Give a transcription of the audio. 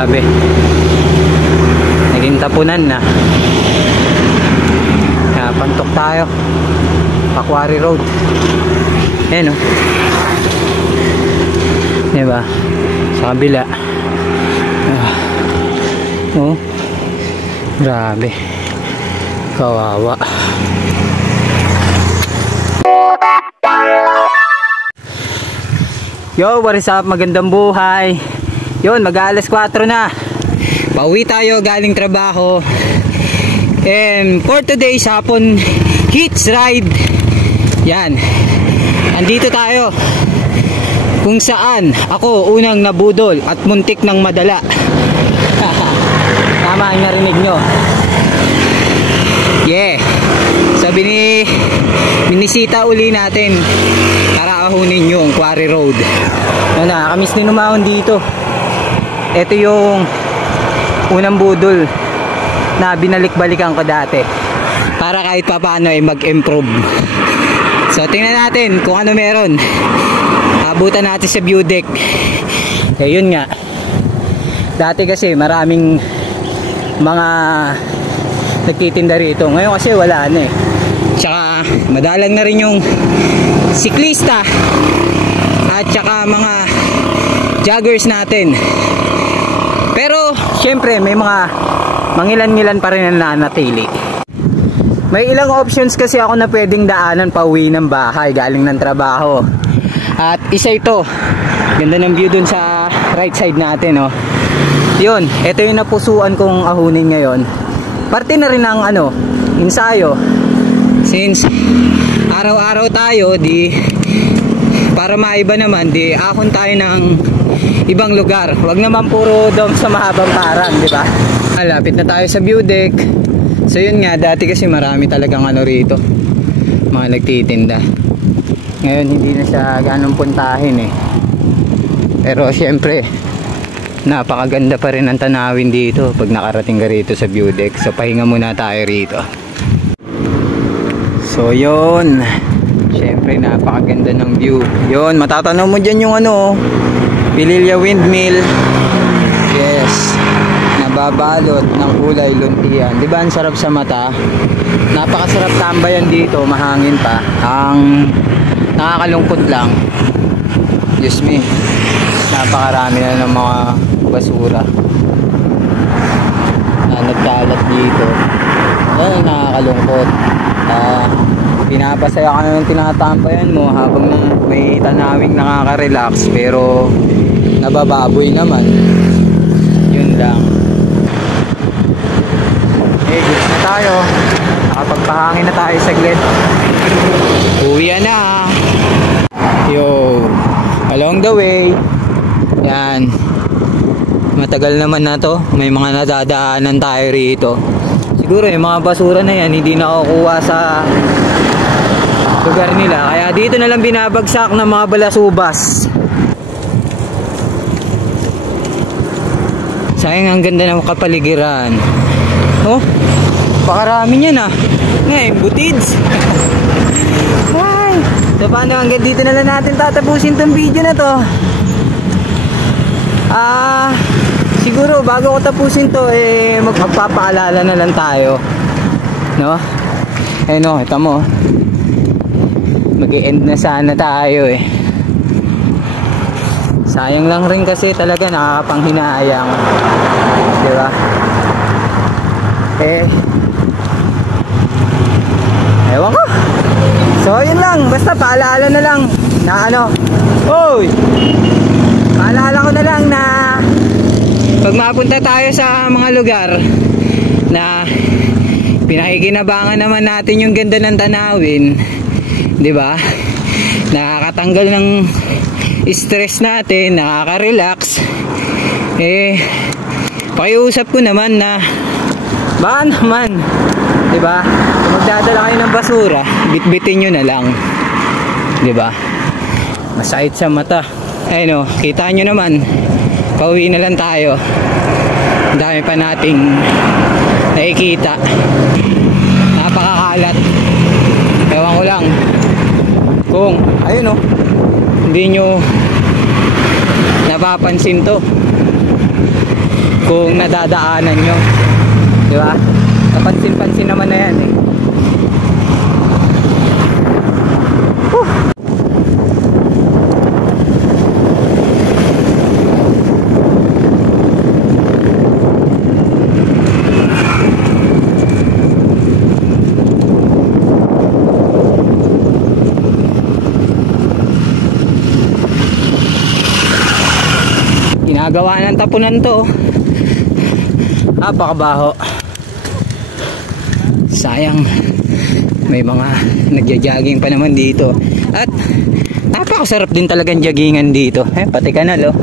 Grabe. Naging tapunan na. Kaya pantok tayo. Pakwari Road. Ayan o. Diba? Sa kabila. Oh. Grabe. Kawawa. Yo, what is up? Magandang buhay. Yun, mag-aalas 4 na. Pauwi tayo galing trabaho. And for today's hapon Hits Ride. Yan. Andito tayo kung saan ako unang nabudol at muntik ng madala. Tama ang narinig nyo. Yeah. Sabi ni minisita uli natin para ahunin yung Quarry Road. Nakakamiss din umahon dito. Ito yung unang budol na binalik-balikan ko dati para kahit papaano ay mag-improve. So tingnan natin kung ano meron. Abutan natin sa view deck. Yun nga. Dati kasi maraming mga nagtitinda rito. Ngayon kasi wala na eh. Tsaka madalang na rin yung siklista at tsaka mga joggers natin. Pero syempre may mga mangilan-ngilan pa rin na nanatili. May ilang options kasi ako na pwedeng daanan pa uwi ng bahay galing ng trabaho. At isa ito. Ganda ng view dun sa right side natin, oh. Yun, ito yung napusuan kong ahunin ngayon. Parte na rin ng ensayo. Since araw-araw tayo, di para maiba naman, di ahon tayo ng ibang lugar. Wag naman puro doon sa mahabang parang, di ba? Malapit na tayo sa view deck. So yun nga, dati kasi marami talagang rito, mga nagtitinda. Ngayon hindi na siya ganong puntahin eh. Pero syempre napakaganda pa rin ang tanawin dito pag nakarating ka rito sa view deck. So pahinga muna tayo rito. So yun, syempre napakaganda ng view. Yun, matatanaw mo dyan yung Pililya Windmill. Yes, nababalot ng kulay luntian. Diba ang sarap sa mata? Napakasarap tambayan dito, mahangin pa. Ang nakakalungkot lang, excuse me, napakarami na ng mga basura na nagkalat dito. Ay, nakakalungkot. Pinapasaya ka na ng tinatambayan mo habang may tanawing nakaka-relax, pero nabababoy naman. Yun lang. Okay, goods na tayo. Nakapagpahangin na tayo saglit. Uwi na. Yo, along the way. Yan. Matagal naman na to. May mga nadadaanan tayo rito. Siguro yung mga basura na yan hindi nakukuha sa lugar nila. Kaya dito na lang binabagsak ng mga balasubas. Sayang, ang ganda ng kapaligiran. Oh, pakarami niyan ah. Ngayon, butids. Ay, so paano, hanggang dito na lang natin tatapusin tong video na to. Siguro bago ko tapusin to magpapaalala na lang tayo, no? No, ito mo, mag-e-end na sana tayo eh. Sayang lang rin kasi talaga, nakakapanghinayang, di ba? Ewan ko. So yun lang, basta paalala na lang na Hoy! Paalala ko na lang na pag mapunta tayo sa mga lugar na pinakikinabangan naman natin yung ganda ng tanawin, di ba? Nakakatanggal ng stress natin, nakaka-relax. Pakiusap ko naman na baka naman, di ba? Kung magdadala kayo ng basura, bitbitin nyo na lang, di ba? Masakit sa mata. Ayun, kita nyo naman, pauwi na lang tayo. Ang dami pa nating nakikita. Napakakalat. Ewan ko lang kung ayun hindi nyo napapansin to. kung nadadaanan nyo, di ba? Napansin-pansin naman na yan eh. Ginagawa ng tapunan to. Napakabaho. Sayang, may mga nagja-jogging pa naman dito. At napakasarap din talagang joggingan dito. Pati kanal oh.